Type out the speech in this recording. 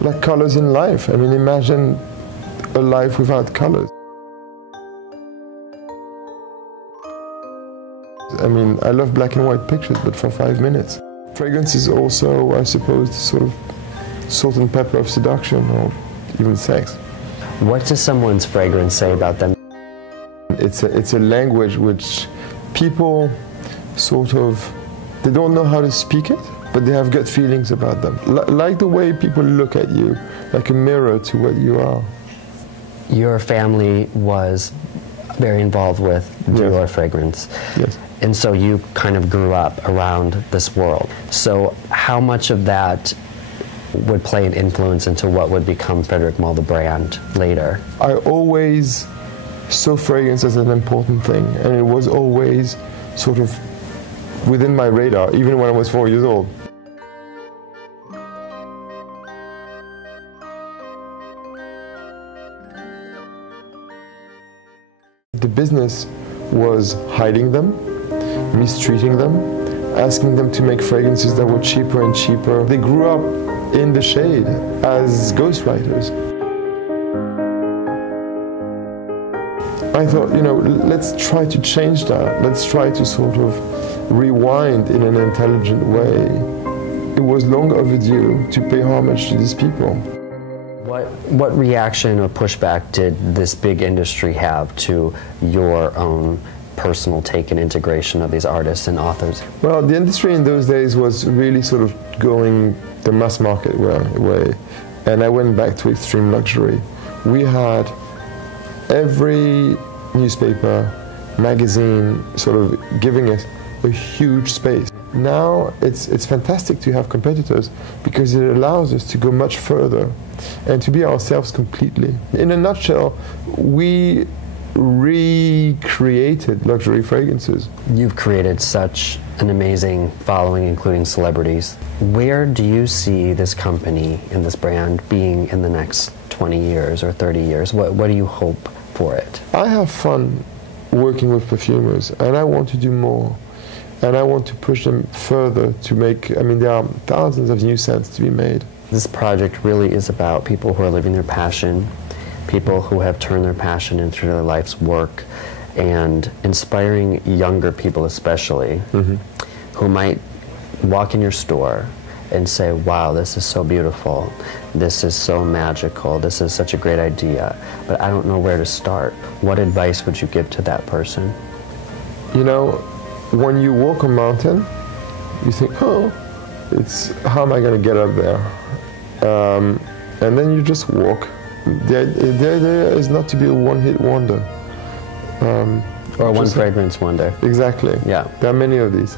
like colors in life. I mean, imagine a life without colors. I mean, I love black and white pictures, but for 5 minutes. Fragrance is also, I suppose, sort of salt and pepper of seduction or even sex. What does someone's fragrance say about them? It's a language which people sort of, they don't know how to speak it, but they have gut feelings about them. Like the way people look at you, like a mirror to what you are. Your family was very involved with Dior fragrance. Yes. And so you kind of grew up around this world. So how much of that would play an influence into what would become Frédéric Malle, the brand, later? I always saw fragrance as an important thing, and it was always sort of within my radar, even when I was 4 years old. The business was hiding them, mistreating them, asking them to make fragrances that were cheaper and cheaper. They grew up in the shade as ghostwriters. I thought, you know, let's try to change that. Let's try to sort of rewind in an intelligent way. It was long overdue to pay homage to these people. What reaction or pushback did this big industry have to your own personal take and integration of these artists and authors? Well, the industry in those days was really sort of going the mass market way, and I went back to extreme luxury. We had every newspaper, magazine sort of giving us a huge space. Now it's fantastic to have competitors because it allows us to go much further and to be ourselves completely. In a nutshell, we recreated luxury fragrances. You've created such an amazing following, including celebrities. Where do you see this company and this brand being in the next 20 years or 30 years? What do you hope for it? I have fun working with perfumers, and I want to do more. And I want to push them further to make, I mean, there are thousands of new scents to be made. This project really is about people who are living their passion, people who have turned their passion into their life's work, and inspiring younger people especially, who might walk in your store and say, wow, this is so beautiful, this is so magical, this is such a great idea, but I don't know where to start. What advice would you give to that person? You know, when you walk a mountain, you think, oh, how am I going to get up there? And then you just walk. The idea is not to be a one-hit wonder. Or one fragrance wonder. Exactly. Yeah. There are many of these.